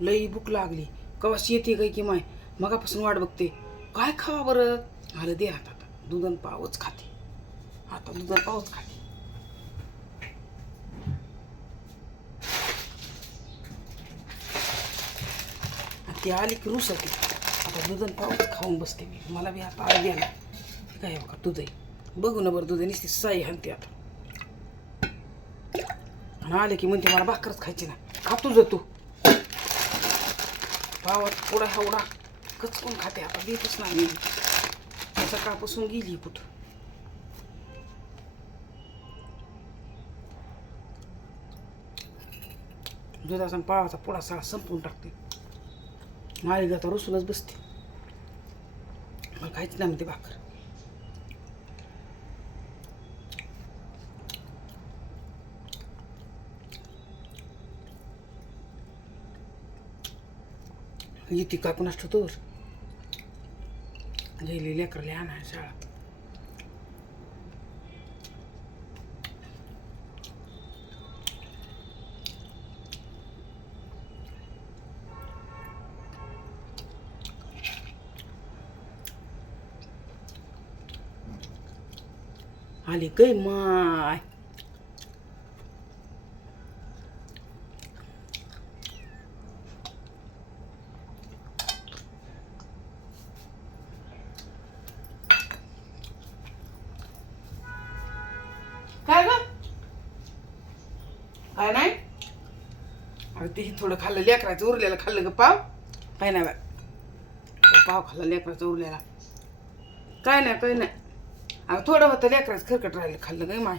लई भूक लागली. कवाशी येते काय की माय? मगापासून वाट बघते. काय खावा बरं? आलं दे आता आता दुधन पावच खाते. आता दुधन पावच खाते. आणि ती आली की रुसते. आता दुधन पावच खाऊन बसते मी. मला बी आता आलं द्यायला काय बघा दूध बघू ना बरं दूध आहे नुसती साई हनते आता. आणि आले की म्हणते मला भाकरच खायची ना खा तू. तू पावात थोडा एवढा कचकून खाते आता देतच नाही सकाळपासून गेली कुठं? दुधाचा आणि पावाचा पोळा सगळा संपवून टाकते. माळी जाता रुसूनच बसते. मला काहीच नाही म्हणते भाकर. येते का कुणास ठेवतोवर गेली लेकरले आणा शाळा आली कै काय नाही? अरे तेही थोडं खाल्लं लेकराचं उरलेलं खाल्लं ग पाव. काय नाही बाय. पाव खाल्ला लेकराचं उरलेला. काय नाही काय नाही. अगं थोडं होतं लेकराचं खरकट राहिलं खाल्लं ग माय.